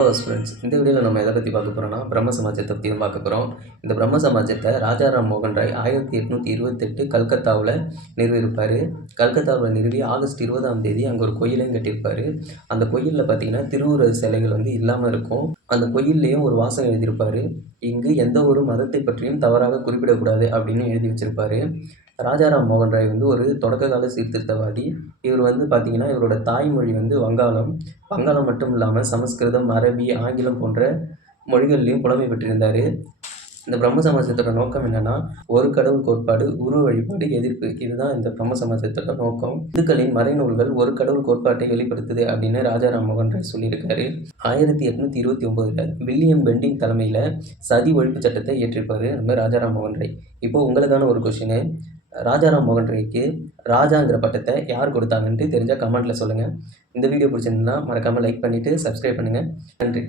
Friends, இந்த வீடியோவில் நம்ம எதை பற்றி பார்க்க போகிறோம்னா பிரம்ம சமாஜத்தை பற்றி தான் பார்க்க போகிறோம். இந்த பிரம்ம சமாஜத்தை ராஜாராம் மோகன் ராய் 1828 கல்கத்தாவில் நிறுவியிருப்பார். கல்கத்தாவில் நிறுவி ஆகஸ்ட் 20ஆம் தேதி அங்கே ஒரு கோயிலையும் கட்டியிருப்பார். அந்த கோயிலில் பார்த்தீங்கன்னா திருவுருவ சிலைகள் இல்லாமல் இருக்கும். அந்த கோயில்லையும் ஒரு வாசகம் எழுதியிருப்பார். இங்கு எந்த ஒரு மதத்தை பற்றியும் தவறாக குறிப்பிடக்கூடாது அப்படின்னு எழுதி வச்சிருப்பாரு. ராஜாராம் மோகன் ராய் ஒரு தொடக்ககால சீர்திருத்தவாதி. இவர் பார்த்தீங்கன்னா இவரோட தாய்மொழி வங்காளம். வங்காளம் மட்டும் இல்லாமல் சமஸ்கிருதம், அரபி, ஆங்கிலம் போன்ற மொழிகள்லையும் புலமை பெற்றிருந்தார். இந்த பிரம்ம சமாஜத்தோட நோக்கம் என்னென்னா, ஒரு கடவுள் கோட்பாடு, உருவ வழிபாடு, எதிர்ப்பு. இதுதான் இந்த பிரம்ம சமாஜத்தோட நோக்கம். இந்துக்களின் மறைநூல்கள் ஒரு கடவுள் கோட்பாட்டை வெளிப்படுத்துது அப்படின்னு ராஜாராம் மோகன் ராய் சொல்லியிருக்காரு. 1829 வில்லியம் பெண்டிங் தலைமையில் சதி ஒழிப்பு சட்டத்தை இயற்றிருப்பார் நம்ம ராஜாராம் மோகன் ராய். இப்போது உங்களுக்கான ஒரு கொஷினு, ராஜாராம் மோகன் ராய்க்கு ராஜாங்கிற பட்டத்தை யார் கொடுத்தாங்கன்ட்டு தெரிஞ்சால் கமெண்ட்டில் சொல்லுங்கள். இந்த வீடியோ பிடிச்சிருந்தா மறக்காமல் லைக் பண்ணிவிட்டு சப்ஸ்கிரைப் பண்ணுங்கள். நன்றி.